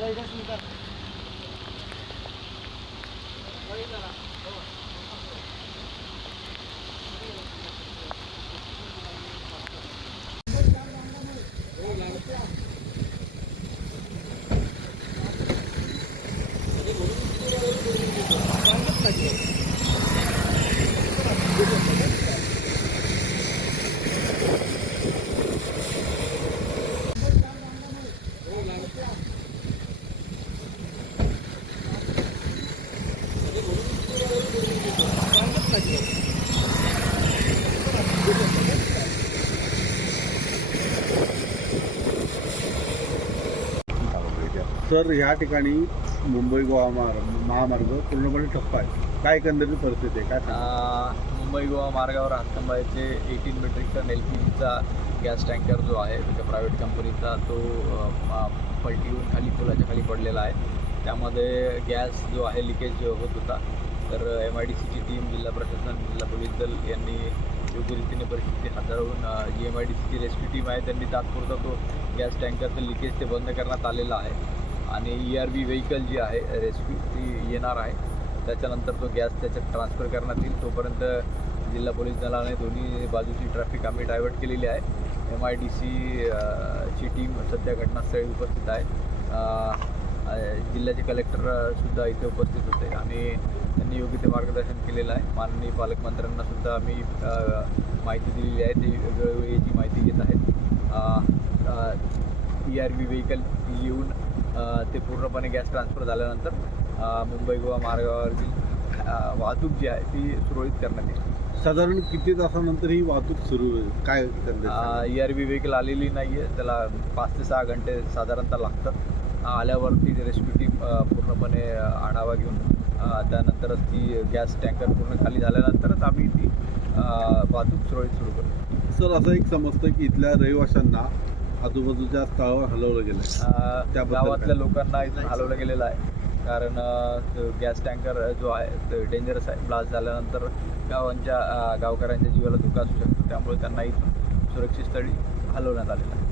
잘하셨습니다. Sir या ठिकाणी मुंबई गोवा महामार्ग पूर्णपणे ठप्प आहे काय एकंदरीत परिस्थिती आहे? काय मुंबई गोवा मार्गावर हातकंबायचे eighteen metric ton L P जीचा गॅस टँकर जो आहे एका प्रायव्हेट कंपनीचा तो अ, मा- पलटीहून खाली पुलाच्या खाली पडलेला आहे. त्यामध्ये गॅस जो आहे लिकेज होत होता. तर एम आय डी सीची टीम जिल्हा प्रशासन जिल्हा पोलीस दल यांनी योग्य रीतीने परिस्थिती हाताळून अ, जी एम आय डी सीची रेस्क्यू टीम आहे त्यांनी तात्पुरता तो गॅस टँकरचं लिकेज ते बंद करण्यात आलेलं आहे. आणि ई आर बी व्हेकल जी आहे रेस्क्यू ती येणार आहे. त्याच्यानंतर तो गॅस त्याच्यात ट्रान्सफर करण्यात येईल. तोपर्यंत जिल्हा पोलीस दलाने दोन्ही बाजूची ट्रॅफिक आम्ही डायव्हर्ट केलेली आहे. एम आय डी सी ची टीम सध्या घटनास्थळी उपस्थित आहे. जिल्ह्याचे कलेक्टरसुद्धा इथे उपस्थित होते आणि त्यांनी योग्य ते मार्गदर्शन केलेलं आहे. माननीय पालकमंत्र्यांनासुद्धा आम्ही माहिती दिलेली आहे. ते वेळोवेळी याची माहिती घेत आहेत. ई आर बी व्हेकल येऊन ते पूर्णपणे गॅस ट्रान्सफर झाल्यानंतर मुंबई गोवा मार्गावरील वाहतूक जी आहे ती सुरळीत करण्यात येईल. साधारण किती तासानंतर ही वाहतूक सुरू होईल? काय? ई आर बी व्हेकल आलेली नाही आहे त्याला पाच ते सहा घंटे साधारणतः लागतात. आल्यावरती रेस्क्यू टीम पूर्णपणे आढावा घेऊन त्यानंतरच ती गॅस टँकर पूर्ण खाली झाल्यानंतरच आम्ही ती वाहतूक सुरळीत सुरू करू सर असं एक समजतं की इथल्या रहिवाशांना आजूबाजूच्या स्थळावर हलवलं गेलं त्याबद्दल गावातल्या? लोकांना इथून हलवलं गेलेलं आहे. कारण गॅस टँकर जो आहे तो डेंजरस आहे. ब्लास्ट झाल्यानंतर गावांच्या गावकऱ्यांच्या जीवाला धोका असू शकतो. त्यामुळे त्यांना इथून सुरक्षित स्थळी हलवण्यात आलेलं आहे.